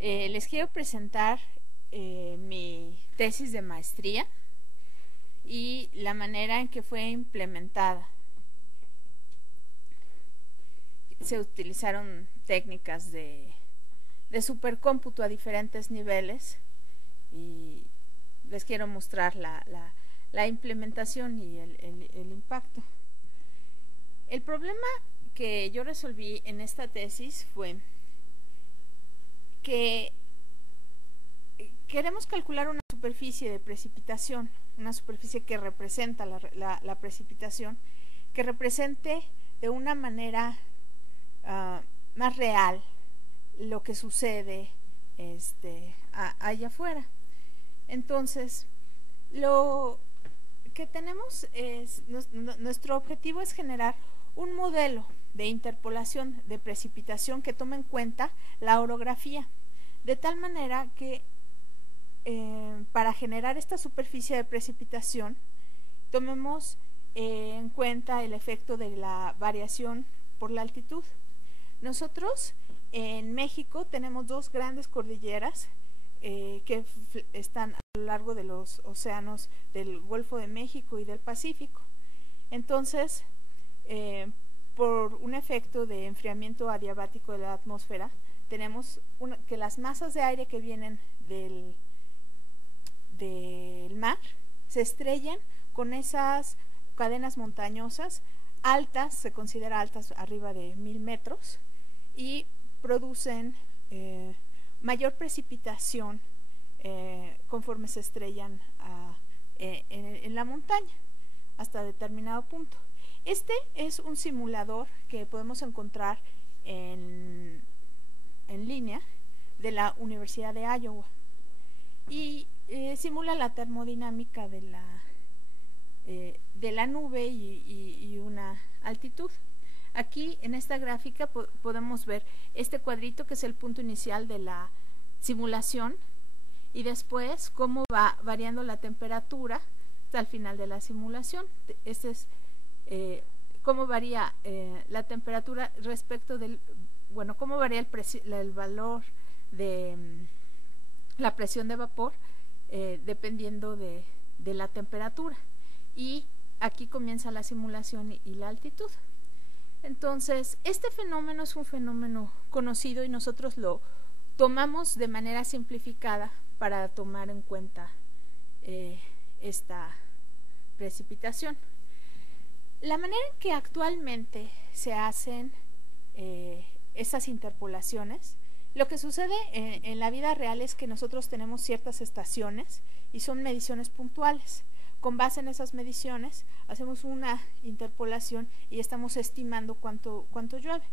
Les quiero presentar mi tesis de maestría y la manera en que fue implementada. Se utilizaron técnicas de supercómputo a diferentes niveles y les quiero mostrar la implementación y el impacto. El problema que yo resolví en esta tesis fue que queremos calcular una superficie de precipitación, una superficie que representa la precipitación, que represente de una manera más real lo que sucede allá afuera. Entonces, lo que tenemos es, nuestro objetivo es generar un modelo de interpolación de precipitación que tome en cuenta la orografía, de tal manera que para generar esta superficie de precipitación tomemos en cuenta el efecto de la variación por la altitud. Nosotros en México tenemos dos grandes cordilleras que están a lo largo de los océanos del Golfo de México y del Pacífico. Entonces, por un efecto de enfriamiento adiabático de la atmósfera, tenemos que las masas de aire que vienen del mar se estrellan con esas cadenas montañosas altas, se considera altas arriba de 1000 metros, y producen mayor precipitación conforme se estrellan en la montaña hasta determinado punto. Este es un simulador que podemos encontrar en línea de la Universidad de Iowa y simula la termodinámica de la nube y una altitud. Aquí en esta gráfica podemos ver este cuadrito que es el punto inicial de la simulación y después cómo va variando la temperatura hasta el final de la simulación. Este es cómo varía la temperatura respecto del, bueno, cómo varía el valor de la presión de vapor dependiendo de la temperatura. Y aquí comienza la simulación y la altitud. Entonces, este fenómeno es un fenómeno conocido y nosotros lo tomamos de manera simplificada para tomar en cuenta esta precipitación. La manera en que actualmente se hacen esas interpolaciones, lo que sucede en la vida real es que nosotros tenemos ciertas estaciones y son mediciones puntuales. Con base en esas mediciones hacemos una interpolación y estamos estimando cuánto llueve.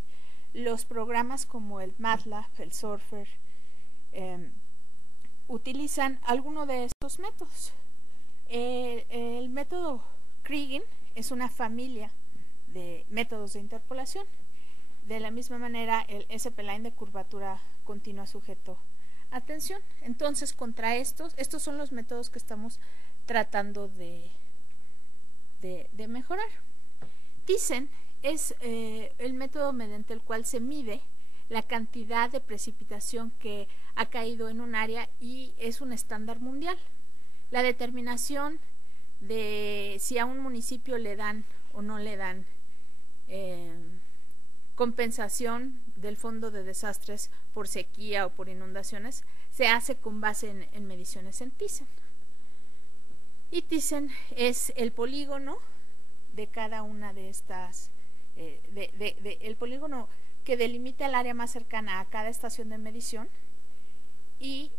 Los programas como el MATLAB, el Surfer, utilizan alguno de estos métodos. El método Kriging es una familia de métodos de interpolación. De la misma manera, el S-P-Line de curvatura continua sujeto a tensión. Entonces, contra estos son los métodos que estamos tratando de mejorar. Thyssen es el método mediante el cual se mide la cantidad de precipitación que ha caído en un área y es un estándar mundial. La determinación de si a un municipio le dan o no le dan compensación del fondo de desastres por sequía o por inundaciones se hace con base en mediciones en Thyssen. Y Thyssen es el polígono de cada una de estas, el polígono que delimita el área más cercana a cada estación de medición, y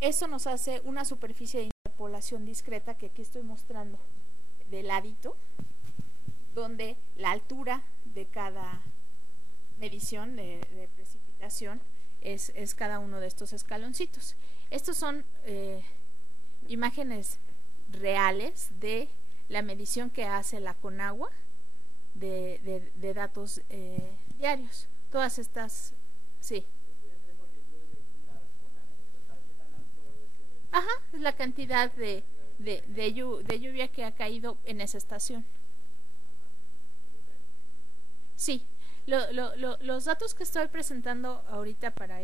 eso nos hace una superficie de interpolación discreta que aquí estoy mostrando de ladito, donde la altura de cada medición de precipitación es cada uno de estos escaloncitos. Estos son imágenes reales de la medición que hace la Conagua de datos diarios. Todas estas, sí. Ajá, es la cantidad de lluvia que ha caído en esa estación. Sí, los datos que estoy presentando ahorita para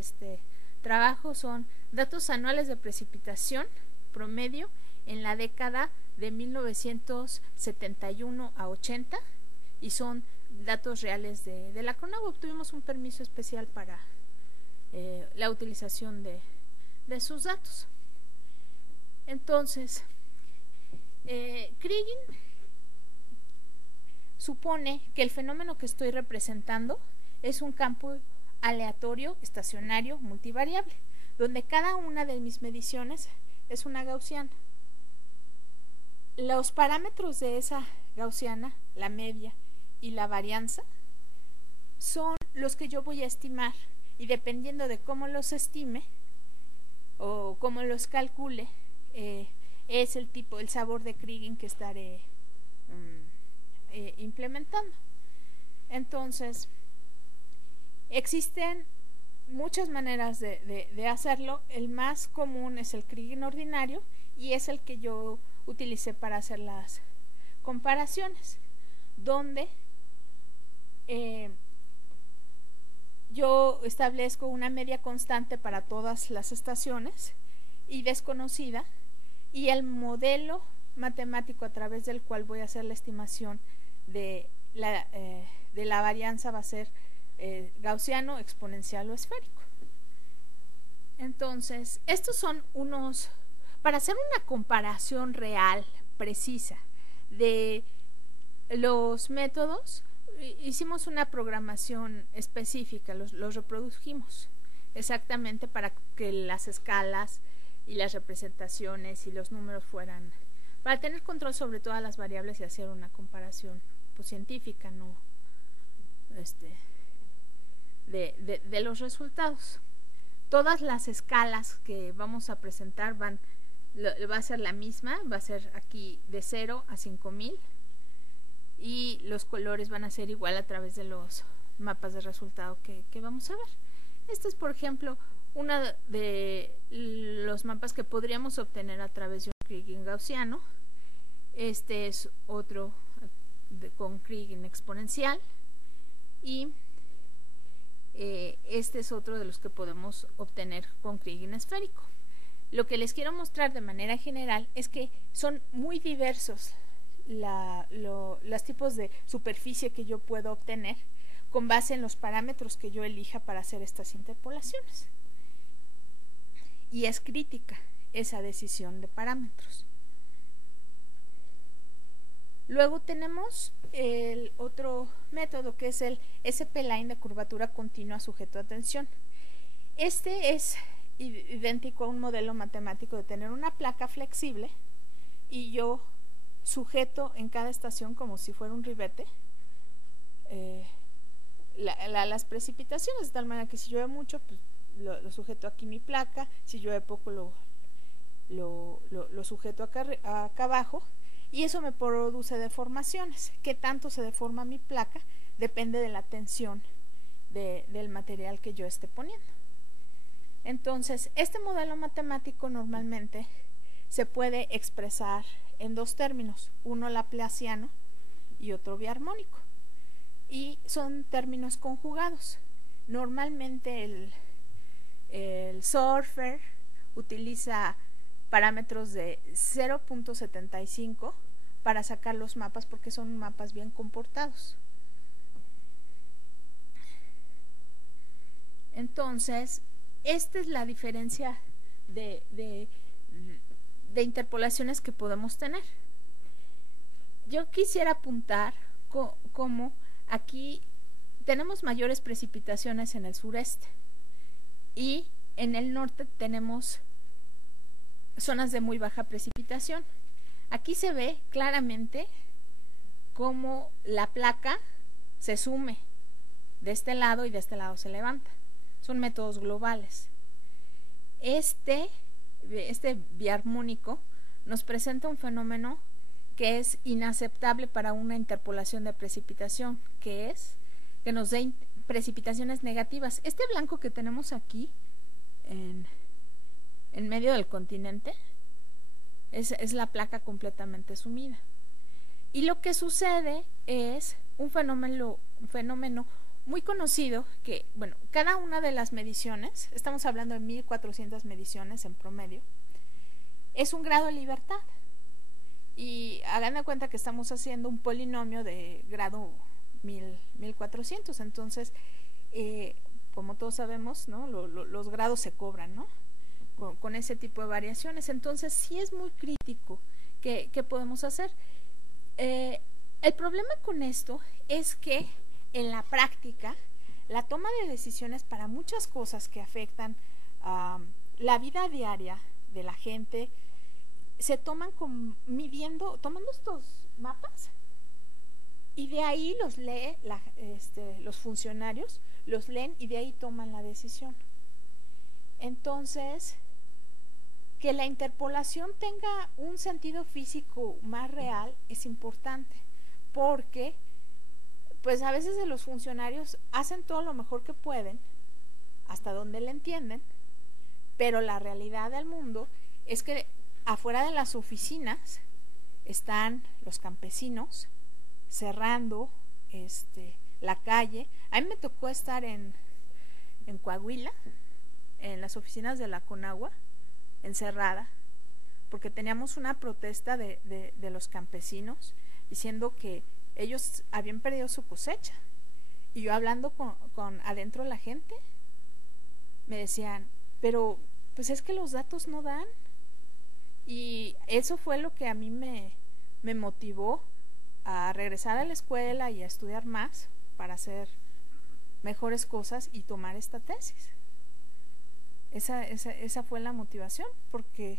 trabajo son datos anuales de precipitación promedio en la década de 1971 a 80 y son datos reales de la CONAGUA. Obtuvimos un permiso especial para la utilización de sus datos. Entonces, Kriging supone que el fenómeno que estoy representando es un campo aleatorio, estacionario, multivariable, donde cada una de mis mediciones es una gaussiana. Los parámetros de esa gaussiana, la media y la varianza, son los que yo voy a estimar, y dependiendo de cómo los estime o cómo los calcule, es el sabor de Kriging que estaré implementando. Entonces, existen muchas maneras de hacerlo. El más común es el Kriging ordinario y es el que yo utilicé para hacer las comparaciones, donde yo establezco una media constante para todas las estaciones y desconocida, y el modelo matemático a través del cual voy a hacer la estimación de la varianza va a ser gaussiano, exponencial o esférico. Entonces, estos son para hacer una comparación real, precisa, de los métodos. Hicimos una programación específica, los reprodujimos exactamente para que las escalas y las representaciones y los números fueran, para tener control sobre todas las variables y hacer una comparación científica, no de los resultados. Todas las escalas que vamos a presentar va a ser la misma, va a ser aquí de 0 a 5000, y los colores van a ser igual a través de los mapas de resultado que vamos a ver. Este es, por ejemplo, uno de los mapas que podríamos obtener a través de un Kriging gaussiano. Este es otro con Kriging exponencial, y este es otro de los que podemos obtener con Kriging esférico. Lo que les quiero mostrar de manera general es que son muy diversos los tipos de superficie que yo puedo obtener con base en los parámetros que yo elija para hacer estas interpolaciones. Y es crítica esa decisión de parámetros. Luego tenemos el otro método, que es el SP-Line de curvatura continua sujeto a tensión. Este es idéntico a un modelo matemático de tener una placa flexible y yo sujeto en cada estación, como si fuera un ribete, las precipitaciones, de tal manera que si llueve mucho, pues lo sujeto aquí mi placa, si llueve poco lo sujeto acá abajo, y eso me produce deformaciones. ¿Qué tanto se deforma mi placa? Depende de la tensión del material que yo esté poniendo. Entonces, este modelo matemático normalmente se puede expresar en dos términos, uno laplaciano y otro biarmónico, y son términos conjugados. Normalmente el surfer utiliza parámetros de 0.75 para sacar los mapas, porque son mapas bien comportados. Entonces, esta es la diferencia de interpolaciones que podemos tener. Yo quisiera apuntar como aquí tenemos mayores precipitaciones en el sureste y en el norte tenemos zonas de muy baja precipitación. Aquí se ve claramente cómo la placa se sume de este lado y de este lado se levanta. Son métodos globales. Este biarmónico nos presenta un fenómeno que es inaceptable para una interpolación de precipitación, que es que nos dé precipitaciones negativas. Este blanco que tenemos aquí en medio del continente es la placa completamente sumida. Y lo que sucede es un fenómeno muy conocido que, bueno, cada una de las mediciones, estamos hablando de 1400 mediciones en promedio, es un grado de libertad. Y hagan de cuenta que estamos haciendo un polinomio de grado 1400. Entonces, como todos sabemos, ¿no? Los grados se cobran, ¿no? Con ese tipo de variaciones. Entonces, sí es muy crítico qué podemos hacer. El problema con esto es que en la práctica, la toma de decisiones para muchas cosas que afectan la vida diaria de la gente se toman tomando estos mapas, y de ahí los lee los funcionarios, los leen y de ahí toman la decisión. Entonces, que la interpolación tenga un sentido físico más real es importante, porque pues a veces los funcionarios hacen todo lo mejor que pueden, hasta donde le entienden, pero la realidad del mundo es que afuera de las oficinas están los campesinos cerrando la calle. A mí me tocó estar en Coahuila, en las oficinas de la Conagua, encerrada, porque teníamos una protesta de los campesinos diciendo que ellos habían perdido su cosecha. Y yo hablando con adentro la gente, me decían, pero pues es que los datos no dan. Y eso fue lo que a mí me motivó a regresar a la escuela y a estudiar más para hacer mejores cosas y tomar esta tesis. Esa fue la motivación, porque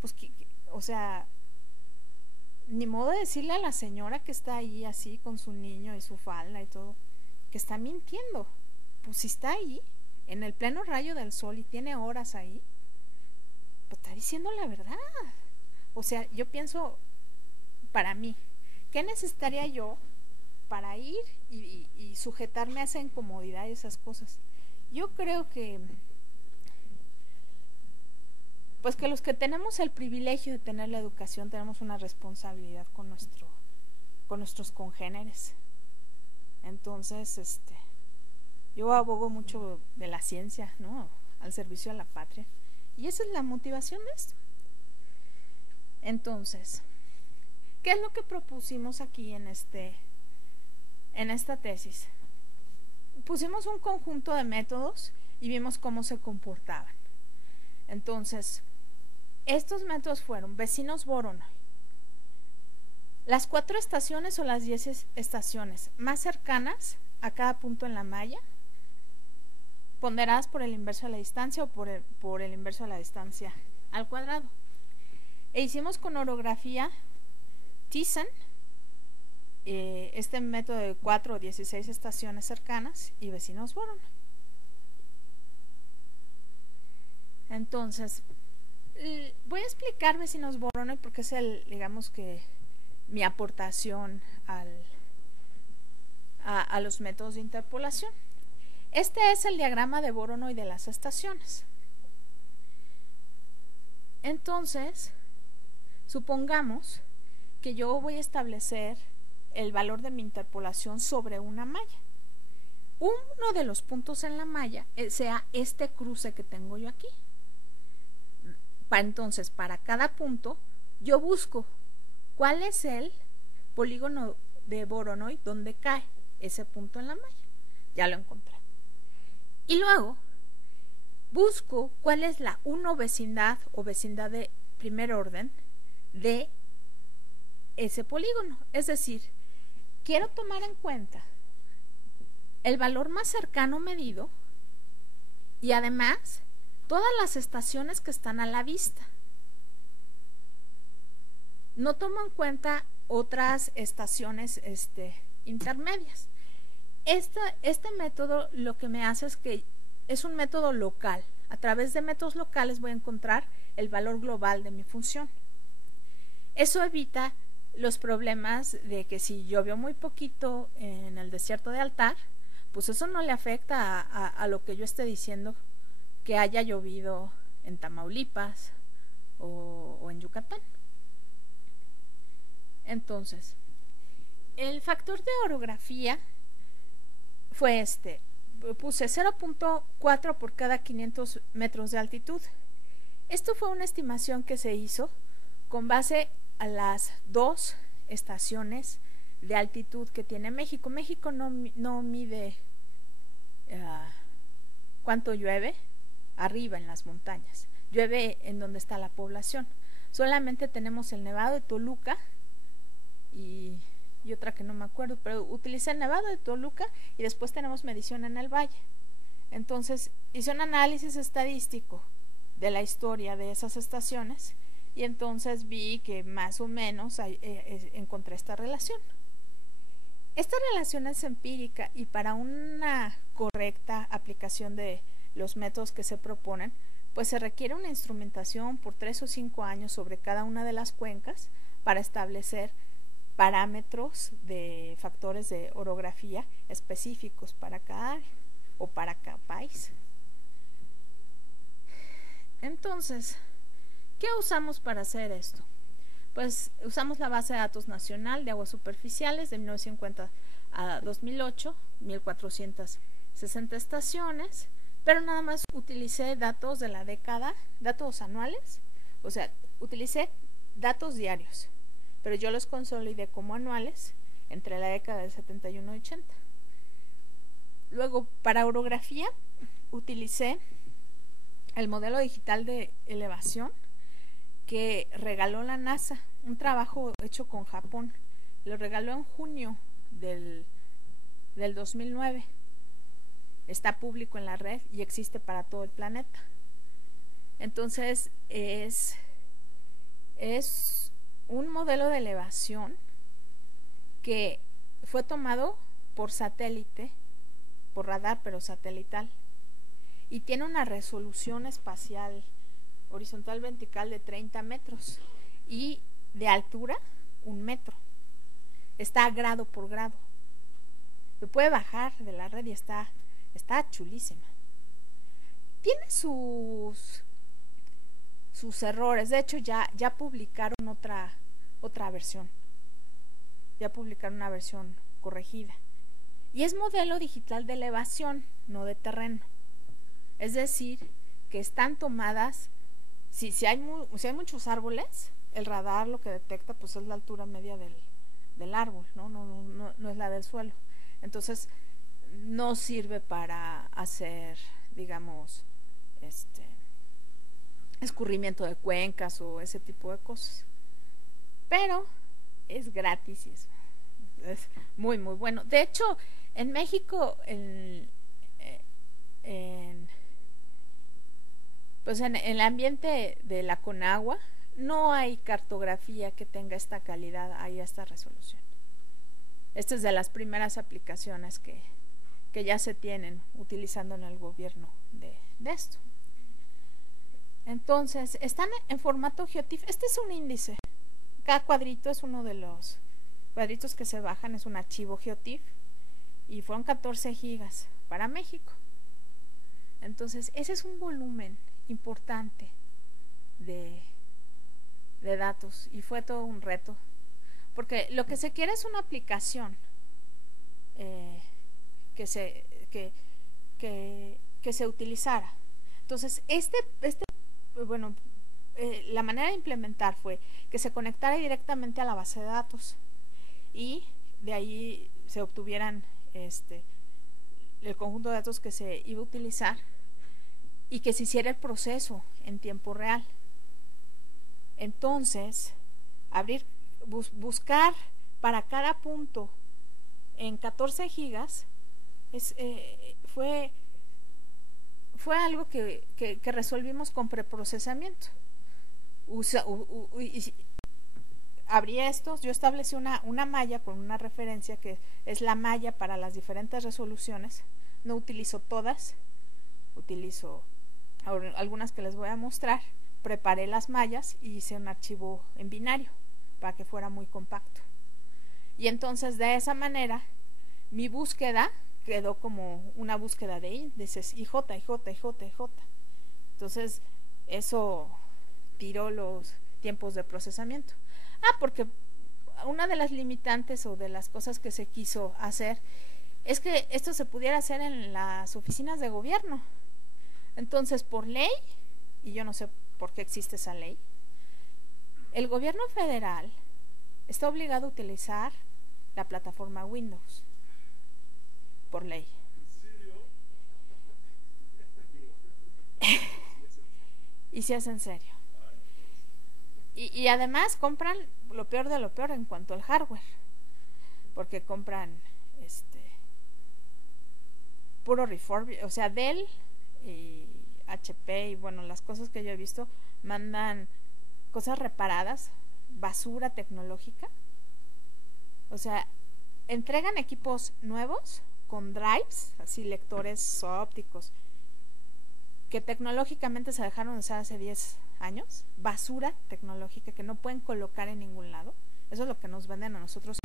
pues o sea, ni modo de decirle a la señora que está ahí así con su niño y su falda y todo, que está mintiendo. Pues si está ahí en el pleno rayo del sol y tiene horas ahí, pues está diciendo la verdad. O sea, yo pienso, para mí, ¿qué necesitaría yo para ir y sujetarme a esa incomodidad y esas cosas? Yo creo que pues que los que tenemos el privilegio de tener la educación tenemos una responsabilidad con nuestros congéneres. Entonces, yo abogo mucho de la ciencia, ¿no? Al servicio de la patria. Y esa es la motivación de esto. Entonces, ¿qué es lo que propusimos aquí en esta tesis? Pusimos un conjunto de métodos y vimos cómo se comportaban. Entonces, estos métodos fueron vecinos Voronoi, las 4 estaciones o las 10 estaciones más cercanas a cada punto en la malla, ponderadas por el inverso de la distancia o por el inverso de la distancia al cuadrado. E hicimos con orografía Thyssen, este método de 4 o 16 estaciones cercanas, y vecinos Voronoi. Entonces, voy a explicar vecinos Voronoi porque es digamos que mi aportación a los métodos de interpolación. Este es el diagrama de Voronoi de las estaciones. Entonces, supongamos que yo voy a establecer el valor de mi interpolación sobre una malla. Uno de los puntos en la malla sea este cruce que tengo yo aquí. Entonces, para cada punto, yo busco cuál es el polígono de Voronoi donde cae ese punto en la malla. Ya lo encontré. Y luego, busco cuál es la vecindad o vecindad de primer orden de ese polígono. Es decir, quiero tomar en cuenta el valor más cercano medido y además todas las estaciones que están a la vista. No tomo en cuenta otras estaciones intermedias. Este método lo que me hace es que es un método local. A través de métodos locales voy a encontrar el valor global de mi función. Eso evita los problemas de que si llovió muy poquito en el desierto de Altar, pues eso no le afecta a lo que yo esté diciendo que haya llovido en Tamaulipas o en Yucatán. Entonces, el factor de orografía fue puse 0.4 por cada 500 metros de altitud. Esto fue una estimación que se hizo con base a las 2 estaciones de altitud que tiene México. México no mide cuánto llueve arriba en las montañas, llueve en donde está la población. Solamente tenemos el Nevado de Toluca y otra que no me acuerdo, pero utilicé el Nevado de Toluca y después tenemos medición en el valle. Entonces hice un análisis estadístico de la historia de esas estaciones y entonces vi que más o menos encontré esta relación. Esta relación es empírica y para una correcta aplicación de los métodos que se proponen, pues se requiere una instrumentación por 3 o 5 años sobre cada una de las cuencas para establecer parámetros de factores de orografía específicos para cada área o para cada país. Entonces, ¿qué usamos para hacer esto? Pues usamos la base de datos nacional de aguas superficiales de 1950 a 2008, 1460 estaciones, pero nada más utilicé datos de la década, datos anuales, o sea, utilicé datos diarios, pero yo los consolidé como anuales entre la década del 71 y 80. Luego, para orografía, utilicé el modelo digital de elevación que regaló la NASA, un trabajo hecho con Japón. Lo regaló en junio del 2009. Está público en la red y existe para todo el planeta. Entonces es un modelo de elevación que fue tomado por satélite, por radar, pero satelital, y tiene una resolución espacial horizontal vertical de 30 metros y de altura 1 metro. Está grado por grado. Se puede bajar de la red y está chulísima. Tiene sus errores. De hecho, ya publicaron otra versión. Ya publicaron una versión corregida. Y es modelo digital de elevación, no de terreno. Es decir, que están tomadas, si hay muchos árboles, el radar lo que detecta pues es la altura media del árbol, no es la del suelo. Entonces no sirve para hacer, digamos, escurrimiento de cuencas o ese tipo de cosas. Pero es gratis y es muy muy bueno. De hecho, en México, pues en el ambiente de la Conagua no hay cartografía que tenga esta calidad, hay esta resolución. Esta es de las primeras aplicaciones que ya se tienen utilizando en el gobierno de esto. Entonces, están en formato GeoTIFF. Este es un índice. Cada cuadrito es uno de los cuadritos que se bajan, es un archivo GeoTIFF y fueron 14 gigas para México. Entonces, ese es un volumen importante de datos y fue todo un reto, porque lo que se quiere es una aplicación que se utilizara. Entonces, la manera de implementar fue que se conectara directamente a la base de datos y de ahí se obtuvieran el conjunto de datos que se iba a utilizar y que se hiciera el proceso en tiempo real. Entonces, buscar para cada punto en 14 gigas fue algo que resolvimos con preprocesamiento. Abrí estos, yo establecí una malla con una referencia que es la malla para las diferentes resoluciones. No utilizo todas, utilizo algunas que les voy a mostrar. Preparé las mallas y hice un archivo en binario para que fuera muy compacto. Y entonces de esa manera mi búsqueda quedó como una búsqueda de índices IJ. Entonces eso tiró los tiempos de procesamiento. Porque una de las limitantes o de las cosas que se quiso hacer es que esto se pudiera hacer en las oficinas de gobierno. Entonces, por ley, y yo no sé por qué existe esa ley, el gobierno federal está obligado a utilizar la plataforma Windows, por ley. Y si es en serio. Y además compran lo peor de lo peor en cuanto al hardware, porque compran puro refurb, o sea, Dell y HP, y bueno, las cosas que yo he visto, mandan cosas reparadas, basura tecnológica. O sea, entregan equipos nuevos con drives, así lectores ópticos, que tecnológicamente se dejaron de usar hace 10 años, basura tecnológica que no pueden colocar en ningún lado. Eso es lo que nos venden a nosotros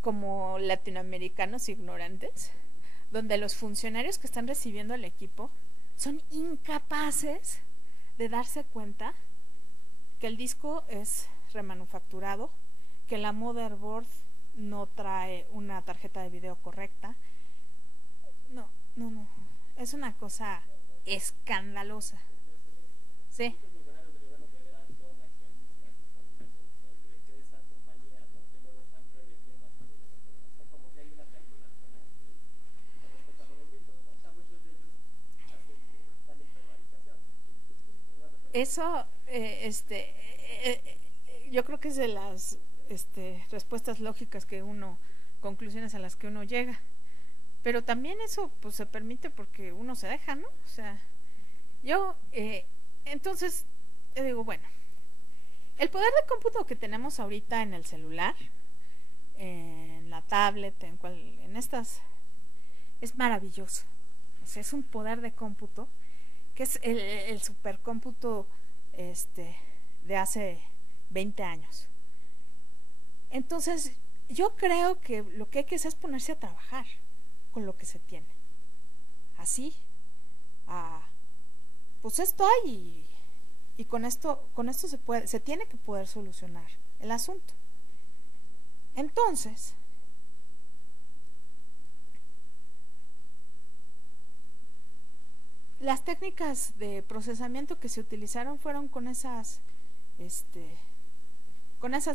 como latinoamericanos ignorantes, donde los funcionarios que están recibiendo el equipo son incapaces de darse cuenta que el disco es remanufacturado, que la motherboard no trae una tarjeta de video correcta. No, es una cosa escandalosa. Sí. Eso, yo creo que es de las respuestas lógicas que uno, conclusiones a las que uno llega. Pero también eso pues se permite porque uno se deja, ¿no? O sea, yo, entonces, te digo, bueno, el poder de cómputo que tenemos ahorita en el celular, en la tablet, en estas, es maravilloso. O sea, es un poder de cómputo que es el supercómputo de hace 20 años. Entonces, yo creo que lo que hay que hacer es ponerse a trabajar con lo que se tiene. Así, pues esto hay y con esto se tiene que poder solucionar el asunto. Entonces, las técnicas de procesamiento que se utilizaron fueron con esas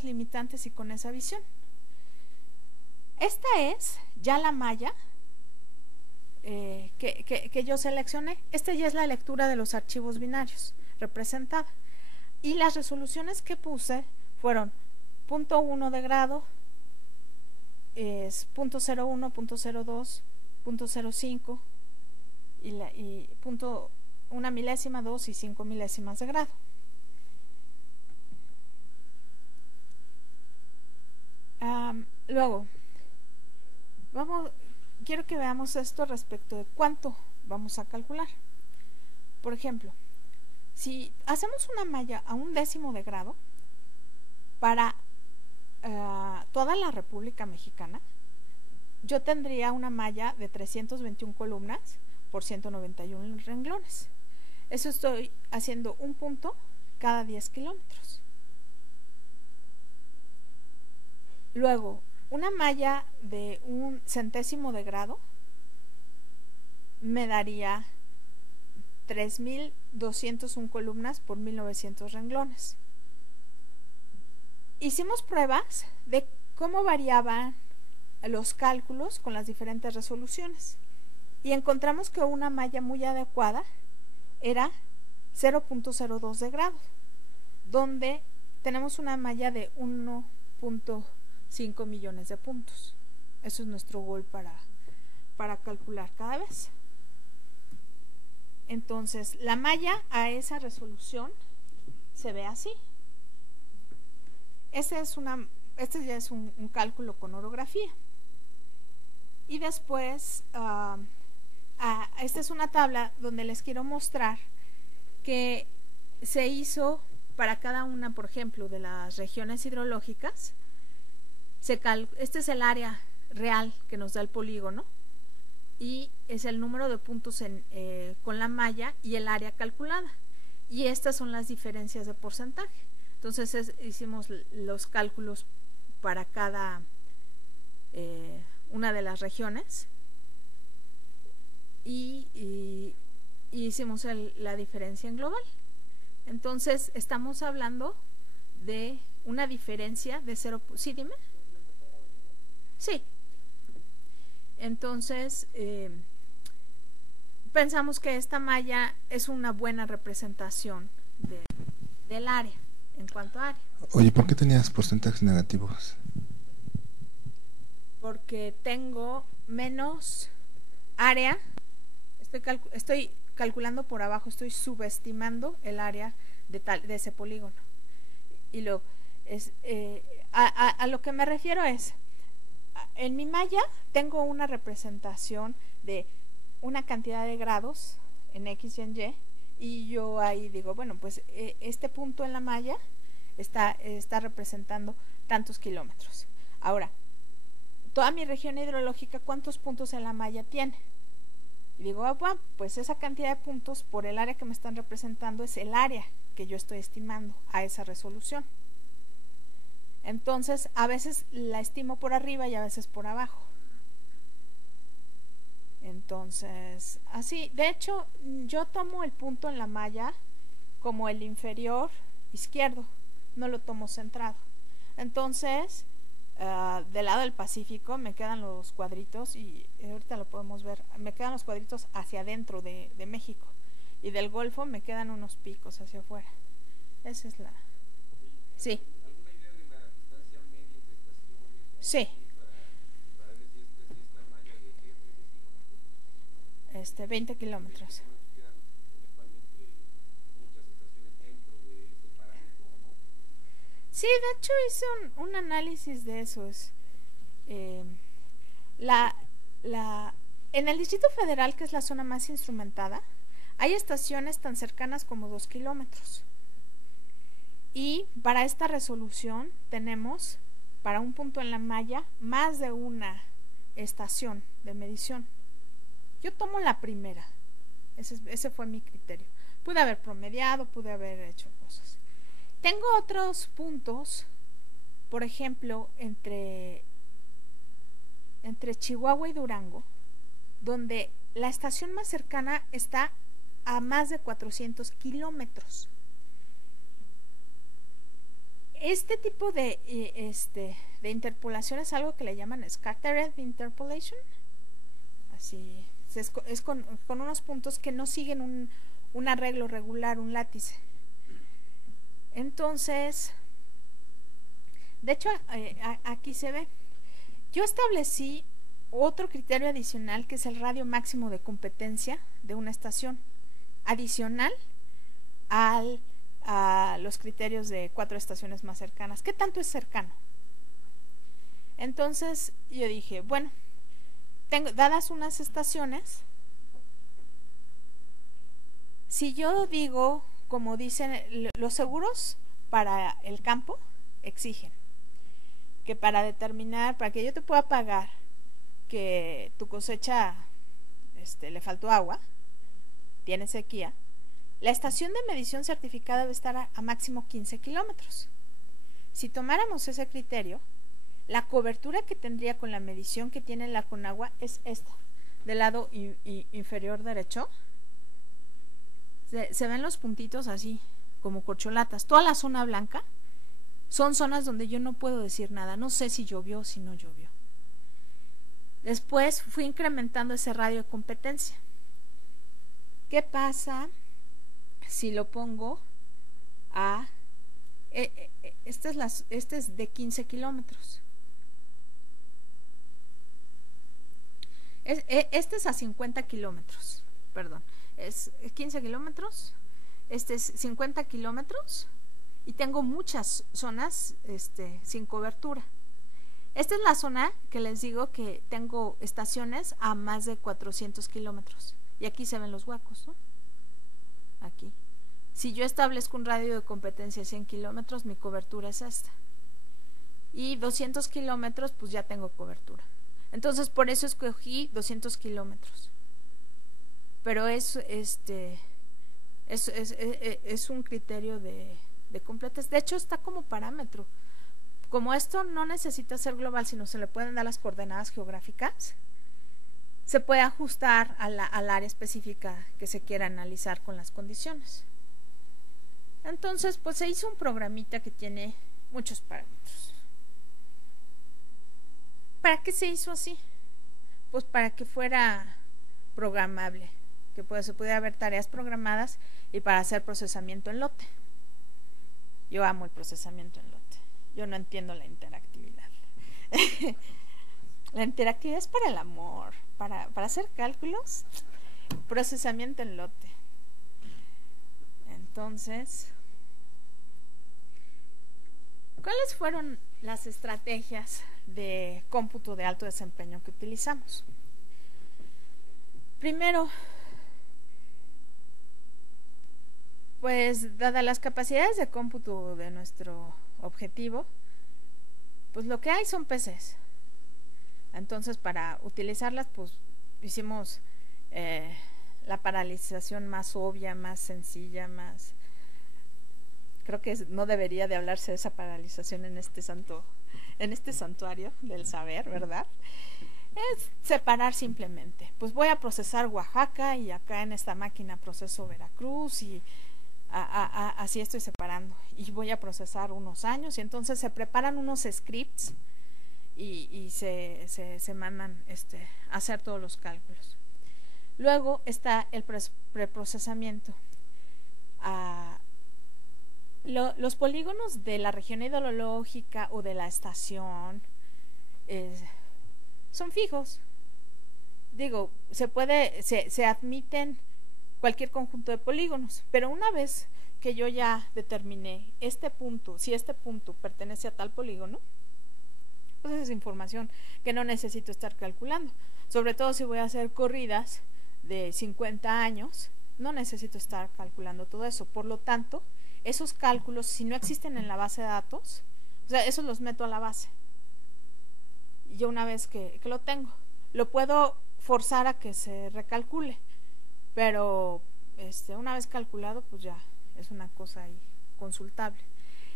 limitantes y con esa visión. Esta es ya la malla que yo seleccioné. Esta ya es la lectura de los archivos binarios representada. Y las resoluciones que puse fueron .1 de grado, es .01, .02, .05 y punto 1 milésima, 2 y 5 milésimas de grado. Luego, quiero que veamos esto respecto de cuánto vamos a calcular. Por ejemplo, si hacemos una malla a 1/10 de grado para toda la República Mexicana, yo tendría una malla de 321 columnas por 191 renglones. Eso estoy haciendo un punto cada 10 kilómetros. Luego, una malla de 1/100 de grado me daría 3.201 columnas por 1.900 renglones. Hicimos pruebas de cómo variaban los cálculos con las diferentes resoluciones y encontramos que una malla muy adecuada era 0.02 de grado, donde tenemos una malla de 1.5 millones de puntos. Eso es nuestro goal para calcular cada vez. Entonces, la malla a esa resolución se ve así. Este ya es un cálculo con orografía. Y después, esta es una tabla donde les quiero mostrar que se hizo para cada una, por ejemplo, de las regiones hidrológicas. Este es el área real que nos da el polígono y es el número de puntos con la malla y el área calculada. Y estas son las diferencias de porcentaje. Entonces hicimos los cálculos para cada una de las regiones y hicimos la diferencia en global. Entonces estamos hablando de una diferencia de 0. ¿Sí, dime? Sí. Entonces pensamos que esta malla es una buena representación del área, en cuanto a área. Oye, ¿por qué tenías porcentajes negativos? Porque tengo menos área, estoy calculando por abajo, estoy subestimando el área de ese polígono. Y luego, a lo que me refiero es, en mi malla tengo una representación de una cantidad de grados en X y en Y yo ahí digo, bueno, pues este punto en la malla está representando tantos kilómetros. Ahora, toda mi región hidrológica, ¿cuántos puntos en la malla tiene? Y digo, bueno, pues esa cantidad de puntos por el área que me están representando es el área que yo estoy estimando a esa resolución. Entonces, a veces la estimo por arriba y a veces por abajo. Entonces, así, de hecho, yo tomo el punto en la malla como el inferior izquierdo, no lo tomo centrado. Entonces, del lado del Pacífico me quedan los cuadritos, y ahorita lo podemos ver, me quedan los cuadritos hacia adentro de México, y del Golfo me quedan unos picos hacia afuera. Esa es la... Sí. ¿Alguna idea de la distancia media entre estaciones? Sí. Para ver si esta malla de qué, 20 kilómetros. quedan eventualmente muchas estaciones dentro de ese parámetro o no? Sí, de hecho hice un análisis de eso. En el Distrito Federal, que es la zona más instrumentada, hay estaciones tan cercanas como 2 kilómetros. Y para esta resolución tenemos, para un punto en la malla, más de una estación de medición. Yo tomo la primera. Ese fue mi criterio. Pude haber promediado, pude haber hecho cosas. Tengo otros puntos, por ejemplo, entre Chihuahua y Durango, donde la estación más cercana está a más de 400 kilómetros. Este tipo de interpolación es algo que le llaman scattered interpolation. Así es con unos puntos que no siguen un arreglo regular, un látice. Entonces, de hecho, aquí se ve. Yo establecí otro criterio adicional, que es el radio máximo de competencia de una estación, adicional a los criterios de 4 estaciones más cercanas. ¿Qué tanto es cercano? Entonces yo dije, bueno, dadas unas estaciones, si yo digo, como dicen los seguros para el campo, exigen que para que yo te pueda pagar que tu cosecha le faltó agua, tiene sequía, la estación de medición certificada debe estar a máximo 15 kilómetros. Si tomáramos ese criterio, la cobertura que tendría con la medición que tiene la Conagua es esta, del lado inferior derecho. Se ven los puntitos así, como corcholatas. Toda la zona blanca son zonas donde yo no puedo decir nada, no sé si llovió o si no llovió. Después fui incrementando ese radio de competencia. ¿Qué pasa si lo pongo a... este es de 15 kilómetros. Este es a 50 kilómetros, perdón. Es 15 kilómetros, este es 50 kilómetros, y tengo muchas zonas sin cobertura. Esta es la zona que les digo que tengo estaciones a más de 400 kilómetros, y aquí se ven los huecos, ¿no? Aquí. Si yo establezco un radio de competencia de 100 kilómetros, mi cobertura es esta, y 200 kilómetros pues ya tengo cobertura. Entonces por eso escogí 200 kilómetros. Pero es un criterio de completez. De hecho está como parámetro. como esto no necesita ser global, sino se le pueden dar las coordenadas geográficas, se puede ajustar al área específica que se quiera analizar con las condiciones. Entonces, pues se hizo un programita que tiene muchos parámetros. ¿Para qué se hizo así? Pues para que fuera programable, que se pudiera haber tareas programadas y para hacer procesamiento en lote. Yo amo el procesamiento en lote. Yo no entiendo la interactividad. La interactividad es para el amor, para hacer cálculos, procesamiento en lote. Entonces, ¿cuáles fueron las estrategias de cómputo de alto desempeño que utilizamos? Primero, pues dadas las capacidades de cómputo de nuestro objetivo, pues lo que hay son PCs. Entonces, para utilizarlas, pues hicimos la paralelización más obvia, más sencilla, más... Creo que no debería de hablarse de esa paralelización en este santuario del saber, ¿verdad? Es separar simplemente. Pues voy a procesar Oaxaca y acá en esta máquina proceso Veracruz y así estoy separando. Y voy a procesar unos años y entonces se preparan unos scripts y se mandan a hacer todos los cálculos. Luego está el preprocesamiento. Los polígonos de la región ideológica o de la estación son fijos. Digo, se admiten cualquier conjunto de polígonos, pero una vez que yo ya determiné este punto, si este punto pertenece a tal polígono, pues es información que no necesito estar calculando. Sobre todo si voy a hacer corridas de 50 años, no necesito estar calculando todo eso. Por lo tanto, esos cálculos, si no existen en la base de datos, o sea, esos los meto a la base. Y yo una vez que lo tengo, lo puedo forzar a que se recalcule, pero una vez calculado, pues ya es una cosa ahí consultable.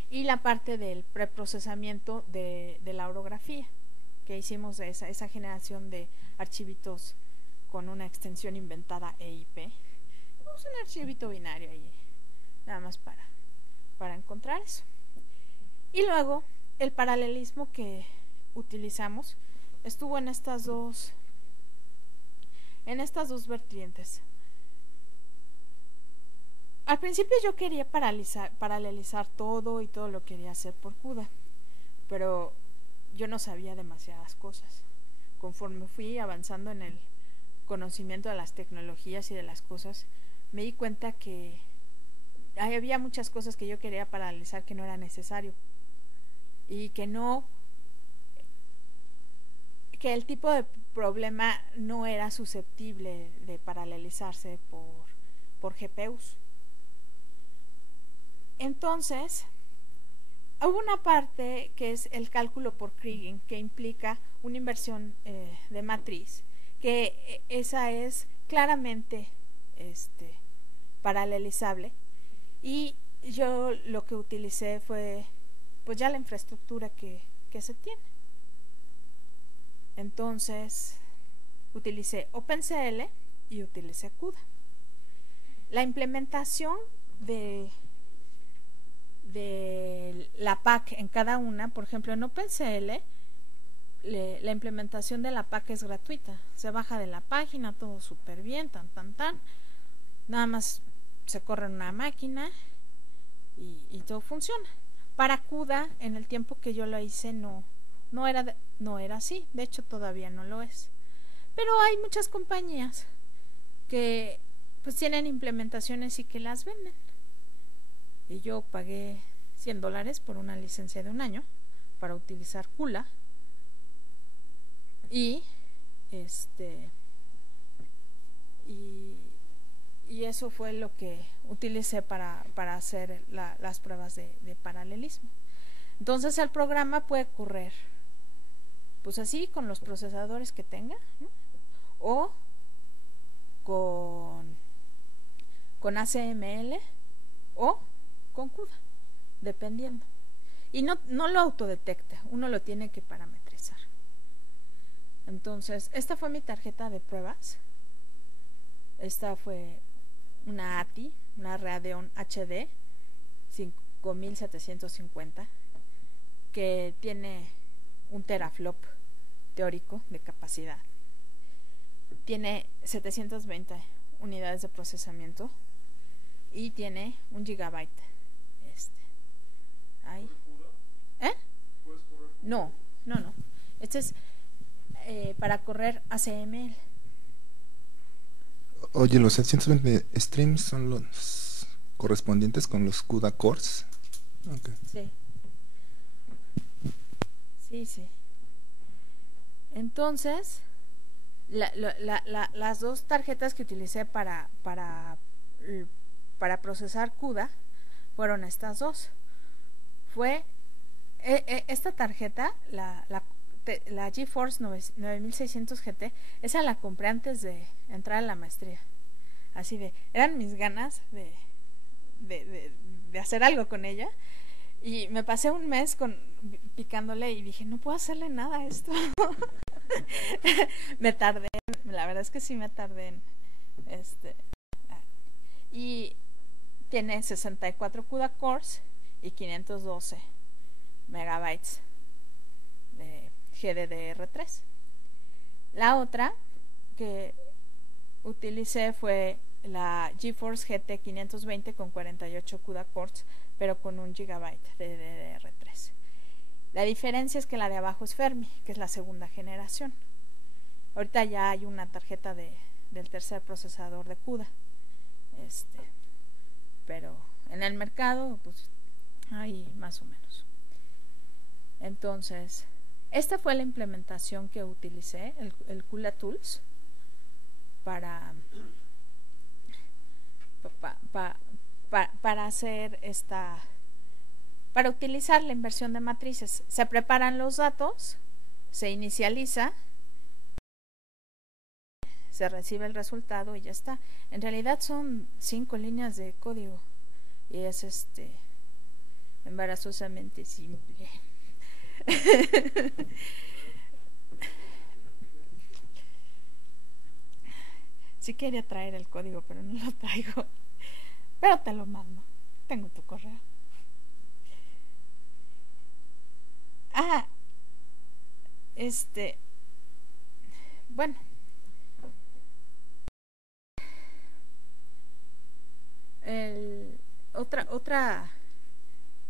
Y la parte del preprocesamiento de la orografía, que hicimos de esa generación de archivitos con una extensión inventada EIP. Es un archivito binario ahí, nada más para encontrar eso. Y luego el paralelismo que utilizamos estuvo en estas dos vertientes. Al principio yo quería paralelizar todo y todo lo quería hacer por CUDA, pero yo no sabía demasiadas cosas. Conforme fui avanzando en el conocimiento de las tecnologías y de las cosas, me di cuenta que había muchas cosas que yo quería paralelizar que no era necesario y que el tipo de problema no era susceptible de paralelizarse por GPUs. Entonces, hubo una parte que es el cálculo por Kriging, que implica una inversión de matriz, que esa es claramente paralelizable, y yo lo que utilicé fue pues ya la infraestructura que se tiene. Entonces utilicé OpenCL y utilicé CUDA. La implementación de la PAC en cada una, por ejemplo en OpenCL la implementación de la PAC es gratuita, se baja de la página, todo súper bien, nada más se corre en una máquina y todo funciona. Para CUDA, en el tiempo que yo lo hice, no era así, de hecho todavía no lo es. Pero hay muchas compañías que pues tienen implementaciones y que las venden. Y yo pagué $100 por una licencia de 1 año para utilizar CULA. Y eso fue lo que utilicé para hacer las pruebas de paralelismo. Entonces el programa puede correr pues así, con los procesadores que tenga, ¿no? O con ACML o con CUDA, dependiendo. y no lo autodetecta, uno lo tiene que parametrizar. Entonces, esta fue mi tarjeta de pruebas. Esta fue una ATI, una Radeon HD 5750, que tiene un teraflop teórico de capacidad. Tiene 720 unidades de procesamiento y tiene 1 gigabyte. Ahí. ¿Eh? No. Este es para correr ACML. Oye, los 720 streams son los correspondientes con los CUDA cores. Okay. Sí. Entonces, las dos tarjetas que utilicé para procesar CUDA fueron estas dos. Fue esta tarjeta, la GeForce 9600 GT, esa la compré antes de entrar a la maestría. Así eran mis ganas de hacer algo con ella. Y me pasé un mes picándole y dije, no puedo hacerle nada a esto. Me tardé, la verdad es que sí me tardé en y tiene 64 CUDA cores y 512 megabytes de GDDR3. La otra que utilicé fue la GeForce GT 520 con 48 CUDA cores, pero con 1 gigabyte de DDR3. La diferencia es que la de abajo es Fermi, que es la segunda generación. Ahorita ya hay una tarjeta del tercer procesador de CUDA. Pero en el mercado, pues, hay más o menos. Entonces, esta fue la implementación que utilicé, el CULA Tools, para hacer para utilizar la inversión de matrices. Se preparan los datos, se inicializa, se recibe el resultado y ya está. En realidad son 5 líneas de código y es embarazosamente simple. Sí quería traer el código, pero no lo traigo. Pero te lo mando. Tengo tu correo. Bueno. Otra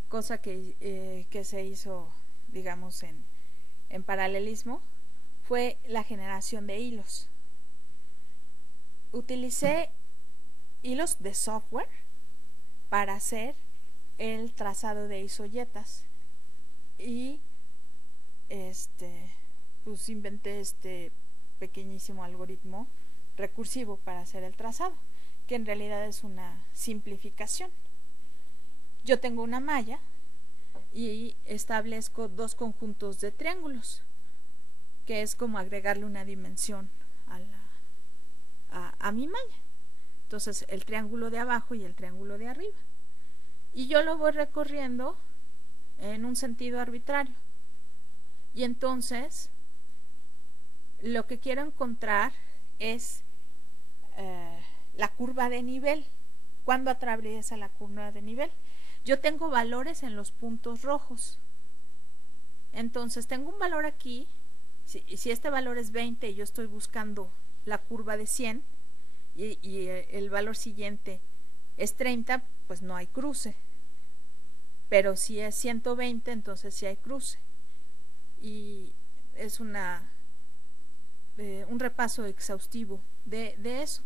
cosa que se hizo, digamos, en paralelismo fue la generación de hilos. Utilicé hilos de software para hacer el trazado de isoyetas y pues inventé este pequeñísimo algoritmo recursivo para hacer el trazado, que en realidad es una simplificación. Yo tengo una malla y establezco 2 conjuntos de triángulos, que es como agregarle una dimensión a mi malla. Entonces el triángulo de abajo y el triángulo de arriba, y yo lo voy recorriendo en un sentido arbitrario, y entonces lo que quiero encontrar es la curva de nivel. ¿Cuándo atraviesa la curva de nivel? Yo tengo valores en los puntos rojos. Entonces tengo un valor aquí. Si este valor es 20 y yo estoy buscando la curva de 100 y el valor siguiente es 30, pues no hay cruce. Pero si es 120, entonces sí hay cruce. Y es un repaso exhaustivo de eso.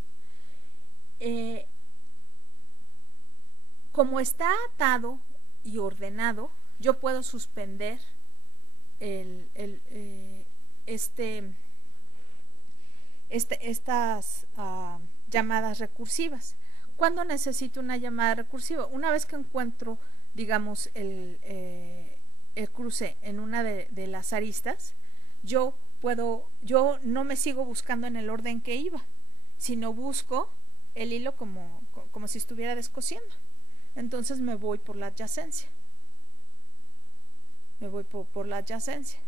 Como está atado y ordenado, yo puedo suspender estas llamadas recursivas. ¿Cuándo necesito una llamada recursiva? Una vez que encuentro, digamos, el cruce en una de las aristas, yo no me sigo buscando en el orden que iba, sino busco el hilo como si estuviera descosiendo. Entonces me voy por la adyacencia. me voy por la adyacencia.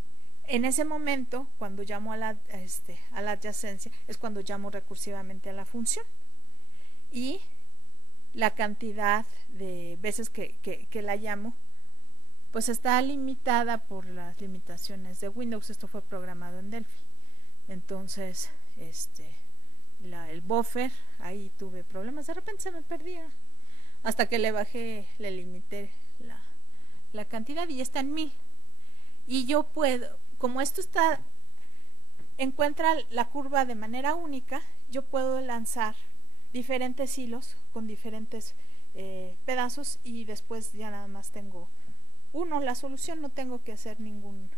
En ese momento, cuando llamo a la adyacencia, es cuando llamo recursivamente a la función. Y la cantidad de veces que la llamo, pues está limitada por las limitaciones de Windows. Esto fue programado en Delphi. Entonces, el buffer, ahí tuve problemas. De repente se me perdía. Hasta que le bajé, le limité la cantidad y está en 1000. Y yo puedo, como esto encuentra la curva de manera única, yo puedo lanzar diferentes hilos con diferentes pedazos y después ya nada más tengo la solución, no tengo que hacer ningún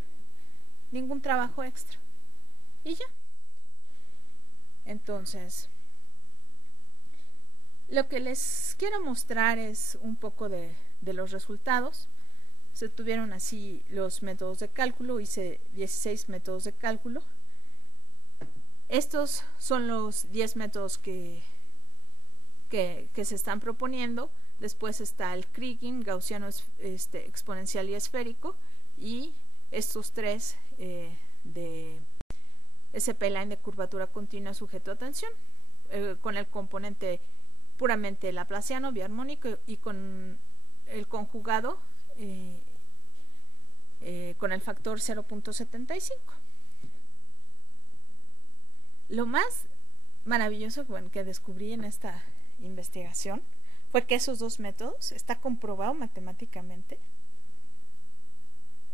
trabajo extra. Y ya. Entonces, lo que les quiero mostrar es un poco de los resultados. Se tuvieron así los métodos de cálculo, hice 16 métodos de cálculo. Estos son los 10 métodos que se están proponiendo. Después está el Kriging, gaussiano, exponencial y esférico, y estos 3 de SP-Line de curvatura continua sujeto a tensión, con el componente puramente laplaciano, biarmónico, y con el conjugado con el factor 0.75. Lo más maravilloso que descubrí en esta investigación fue que esos 2 métodos, está comprobado matemáticamente,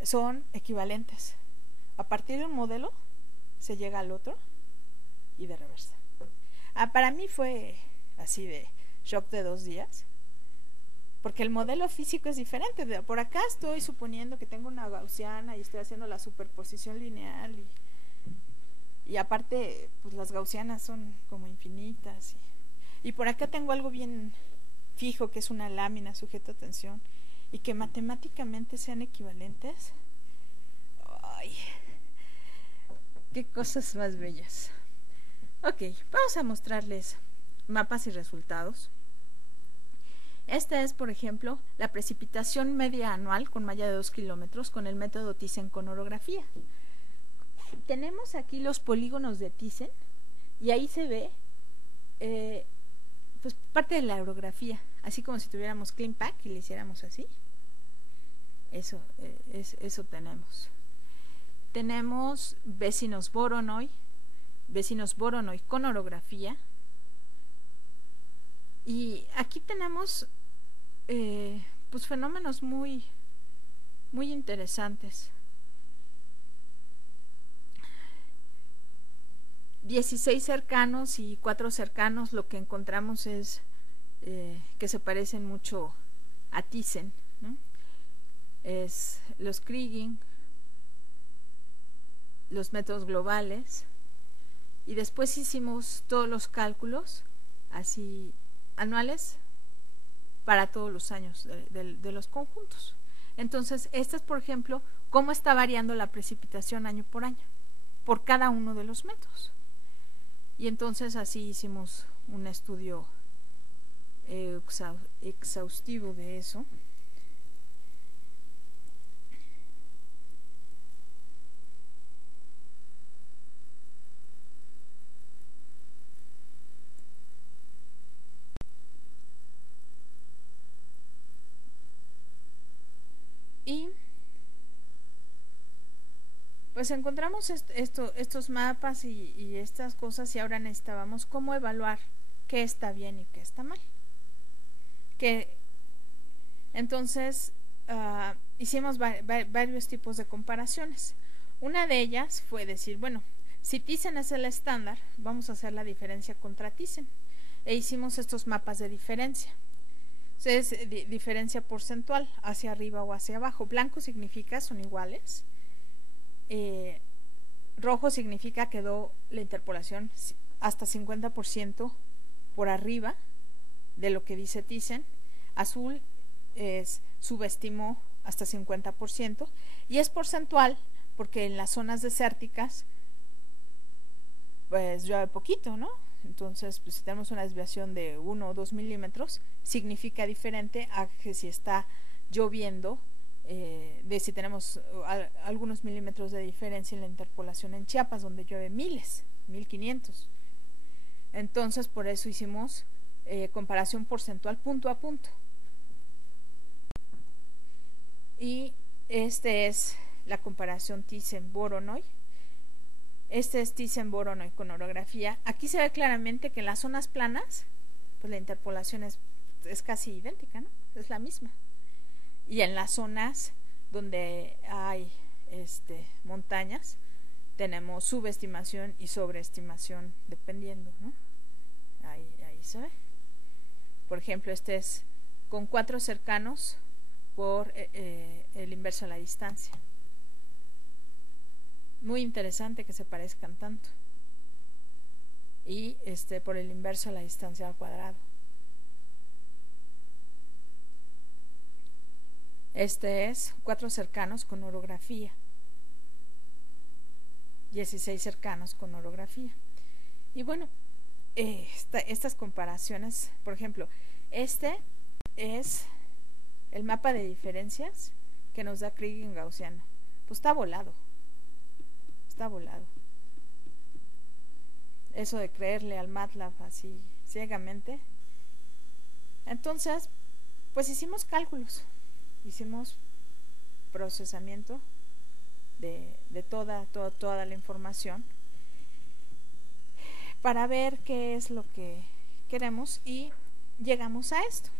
son equivalentes. A partir de un modelo se llega al otro y de reversa. Para mí fue así de shock de 2 días, porque el modelo físico es diferente. Por acá estoy suponiendo que tengo una gaussiana y estoy haciendo la superposición lineal y aparte pues las gaussianas son como infinitas y por acá tengo algo bien fijo que es una lámina sujeta a tensión y que matemáticamente sean equivalentes. Ay, qué cosas más bellas. Ok, vamos a mostrarles mapas y resultados. Esta es, por ejemplo, la precipitación media anual con malla de 2 kilómetros con el método Thyssen con orografía. Tenemos aquí los polígonos de Thyssen y ahí se ve pues parte de la orografía, así como si tuviéramos CleanPack y le hiciéramos así. Eso tenemos. Tenemos vecinos Voronoi con orografía. Y aquí tenemos pues fenómenos muy interesantes. 16 cercanos y 4 cercanos, lo que encontramos es que se parecen mucho a Thyssen, ¿no? Es los Kriging, los métodos globales, y después hicimos todos los cálculos así anuales para todos los años de los conjuntos. Entonces, esta es, por ejemplo, cómo está variando la precipitación año por año, por cada uno de los métodos. Y entonces así hicimos un estudio exhaustivo de eso. Y pues encontramos estos mapas y estas cosas, y ahora necesitábamos cómo evaluar qué está bien y qué está mal. Entonces hicimos varios tipos de comparaciones. Una de ellas fue decir, bueno, si Thyssen es el estándar, vamos a hacer la diferencia contra Thyssen. E hicimos estos mapas de diferencia. Entonces, diferencia porcentual, hacia arriba o hacia abajo. Blanco significa son iguales. Rojo significa quedó la interpolación hasta 50% por arriba de lo que dice Thyssen. Azul subestimó hasta 50%, y es porcentual porque en las zonas desérticas pues llueve poquito, ¿no? Entonces, pues, si tenemos una desviación de 1 o 2 milímetros, significa diferente a que si está lloviendo de si tenemos algunos milímetros de diferencia en la interpolación en Chiapas, donde llueve miles, 1500. Entonces, por eso hicimos comparación porcentual punto a punto. Y este es la comparación Thyssen-Voronoi. Este es Thyssen-Voronoi con orografía. Aquí se ve claramente que en las zonas planas, pues la interpolación es casi idéntica, ¿no? Es la misma. Y en las zonas donde hay montañas, tenemos subestimación y sobreestimación dependiendo, ¿no? Ahí se ve. Por ejemplo, este es con 4 cercanos por el inverso a la distancia. Muy interesante que se parezcan tanto. Y por el inverso a la distancia al cuadrado. Este es 4 cercanos con orografía. 16 cercanos con orografía. Y bueno, estas comparaciones, por ejemplo, este es el mapa de diferencias que nos da Kriging gaussiano. Pues está volado. Está volado. Eso de creerle al MATLAB así ciegamente. Entonces, pues hicimos cálculos. Hicimos procesamiento de toda la información para ver qué es lo que queremos y llegamos a esto.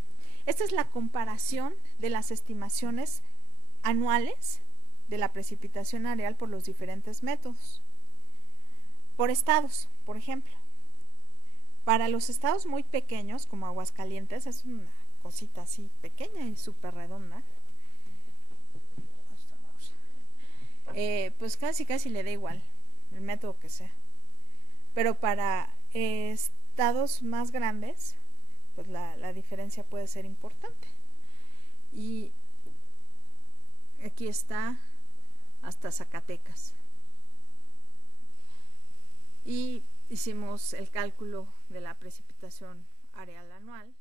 Esta es la comparación de las estimaciones anuales de la precipitación areal por los diferentes métodos. Por estados, por ejemplo. Para los estados muy pequeños, como Aguascalientes, es una cosita así pequeña y súper redonda, pues casi le da igual el método que sea. Pero para estados más grandes, pues la diferencia puede ser importante. Y aquí está hasta Zacatecas. Y hicimos el cálculo de la precipitación areal anual.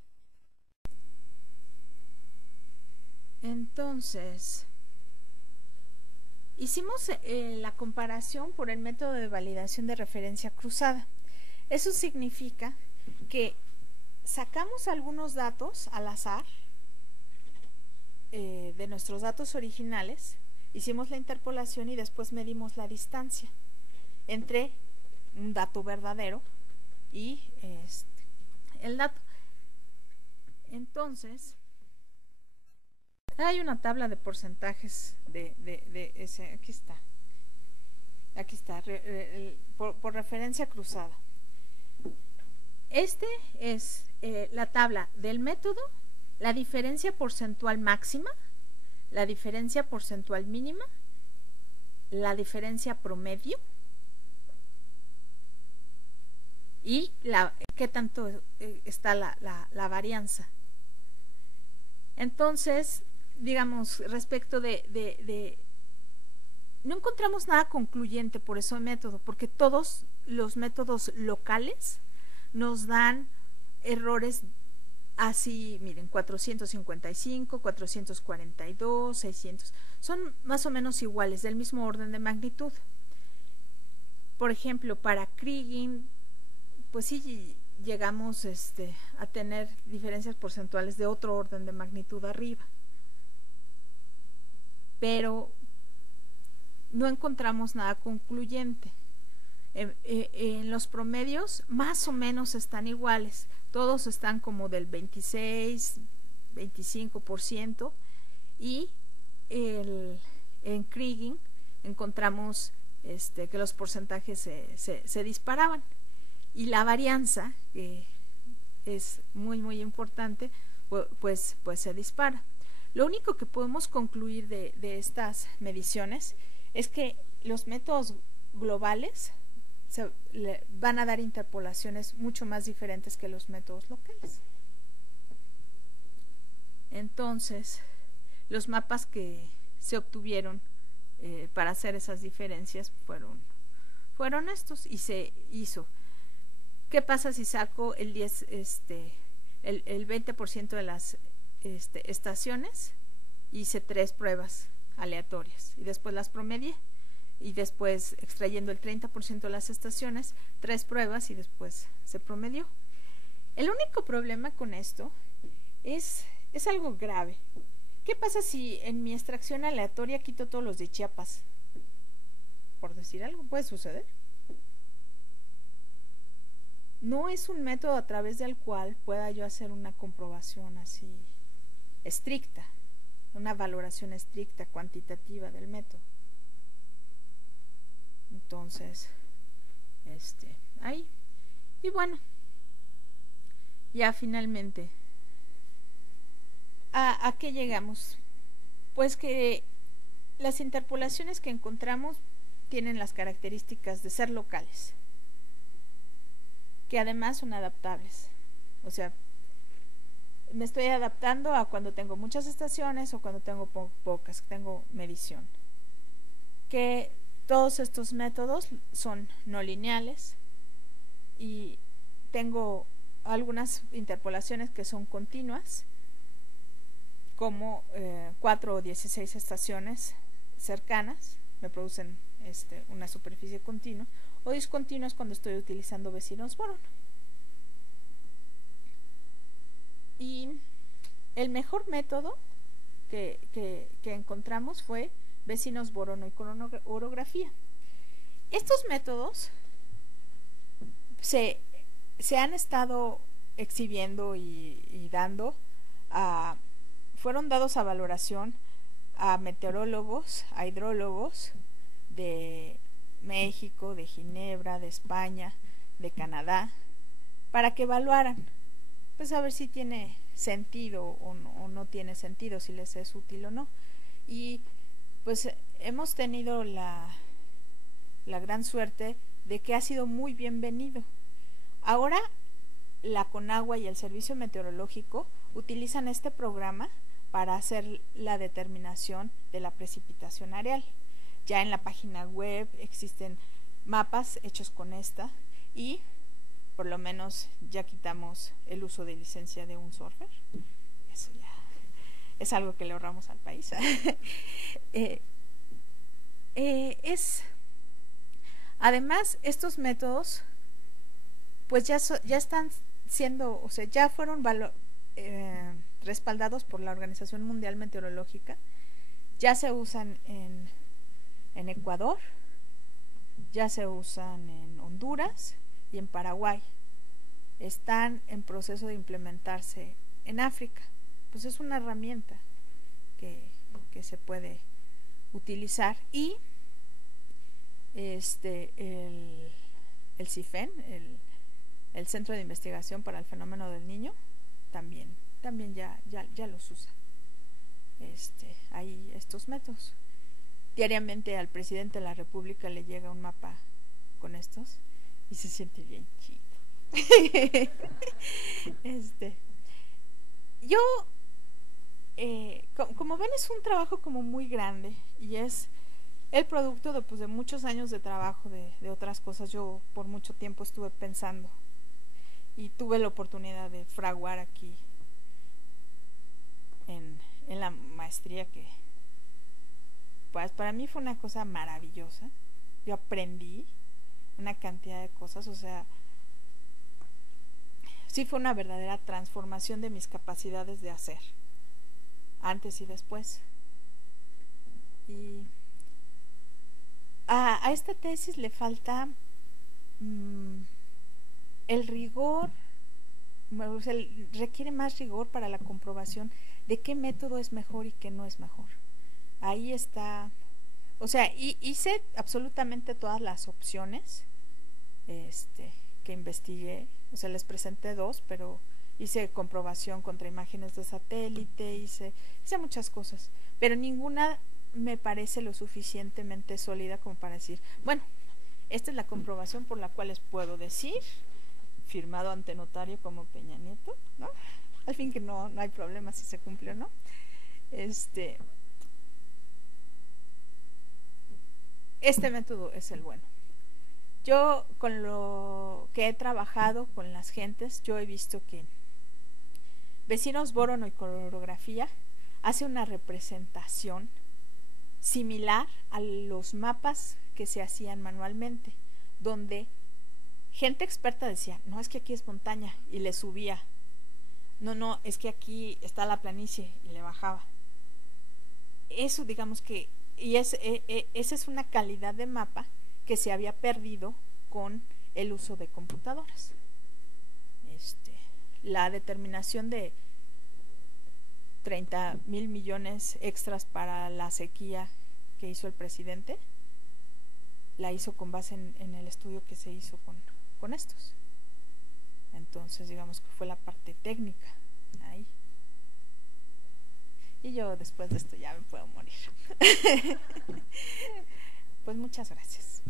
Entonces, hicimos la comparación por el método de validación de referencia cruzada. Eso significa que sacamos algunos datos al azar de nuestros datos originales, hicimos la interpolación y después medimos la distancia entre un dato verdadero y el dato. Entonces, hay una tabla de porcentajes de ese. Aquí está, por referencia cruzada. Este es la tabla del método, la diferencia porcentual máxima, la diferencia porcentual mínima, la diferencia promedio y qué tanto está la varianza. Entonces, digamos, respecto de no encontramos nada concluyente por eso el método, porque todos los métodos locales nos dan errores así, miren, 455, 442, 600, son más o menos iguales, del mismo orden de magnitud. Por ejemplo, para Kriging, pues sí llegamos a tener diferencias porcentuales de otro orden de magnitud arriba, pero no encontramos nada concluyente. En los promedios más o menos están iguales, todos están como del 26, 25%, y en Kriging encontramos que los porcentajes se disparaban, y la varianza, que es muy importante, pues se dispara. Lo único que podemos concluir de estas mediciones es que los métodos globales van a dar interpolaciones mucho más diferentes que los métodos locales. Entonces, los mapas que se obtuvieron para hacer esas diferencias fueron estos, y se hizo. ¿Qué pasa si saco el 20% de las estaciones hice 3 pruebas aleatorias y después las promedié. Y después, extrayendo el 30% de las estaciones, 3 pruebas y después se promedió. El único problema con esto es algo grave. ¿Qué pasa si en mi extracción aleatoria quito todos los de Chiapas? Por decir algo, puede suceder. No es un método a través del cual pueda yo hacer una comprobación así estricta, una valoración estricta, cuantitativa del método. Entonces, ahí. Y bueno, ya finalmente, ¿a qué llegamos? Pues que las interpolaciones que encontramos tienen las características de ser locales, que además son adaptables. O sea, me estoy adaptando a cuando tengo muchas estaciones o cuando tengo pocas, tengo medición. Que todos estos métodos son no lineales y tengo algunas interpolaciones que son continuas, como 4 o 16 estaciones cercanas me producen una superficie continua, o discontinuas cuando estoy utilizando vecinos boron. Y el mejor método que encontramos fue vecinos borono y con orografía. Estos métodos se han estado exhibiendo y dando fueron dados a valoración a meteorólogos, a hidrólogos de México, de Ginebra, de España, de Canadá, para que evaluaran, pues a ver si tiene sentido o no tiene sentido, si les es útil o no. Y pues hemos tenido la gran suerte de que ha sido muy bienvenido. Ahora la Conagua y el Servicio Meteorológico utilizan este programa para hacer la determinación de la precipitación areal. Ya en la página web existen mapas hechos con esta y por lo menos ya quitamos el uso de licencia de un surfer. Eso ya es algo que le ahorramos al país. Además, estos métodos pues ya están siendo, o sea, ya fueron respaldados por la Organización Mundial Meteorológica, ya se usan en Ecuador, ya se usan en Honduras y en Paraguay, están en proceso de implementarse en África. Pues es una herramienta que se puede utilizar. Y el CIFEN, el Centro de Investigación para el Fenómeno del Niño, también ya los usa. Hay estos métodos. Diariamente al presidente de la República le llega un mapa con estos y se siente bien chido. Yo como ven, es un trabajo como muy grande y es el producto de muchos años de trabajo de otras cosas. Yo por mucho tiempo estuve pensando y tuve la oportunidad de fraguar aquí en la maestría, que pues para mí fue una cosa maravillosa. Yo aprendí una cantidad de cosas, o sea, sí fue una verdadera transformación de mis capacidades de hacer, antes y después. Y a esta tesis le falta el rigor, o sea, requiere más rigor para la comprobación de qué método es mejor y qué no es mejor. Ahí está, o sea, hice absolutamente todas las opciones que investigué, o sea, les presenté 2, pero hice comprobación contra imágenes de satélite, hice muchas cosas, pero ninguna me parece lo suficientemente sólida como para decir, bueno, esta es la comprobación por la cual les puedo decir, firmado ante notario como Peña Nieto, ¿no? Al fin que no hay problema si se cumple o no. Este método es el bueno. Yo, con lo que he trabajado con las gentes, yo he visto que vecinos borono y orografía hace una representación similar a los mapas que se hacían manualmente, donde gente experta decía, no, es que aquí es montaña, y le subía. No, es que aquí está la planicie, y le bajaba. Eso, digamos que, y esa es una calidad de mapa que se había perdido con el uso de computadoras. La determinación de 30,000 millones extras para la sequía que hizo el presidente, la hizo con base en el estudio que se hizo con estos. Entonces, digamos que fue la parte técnica ahí. Y yo después de esto ya me puedo morir. Pues muchas gracias.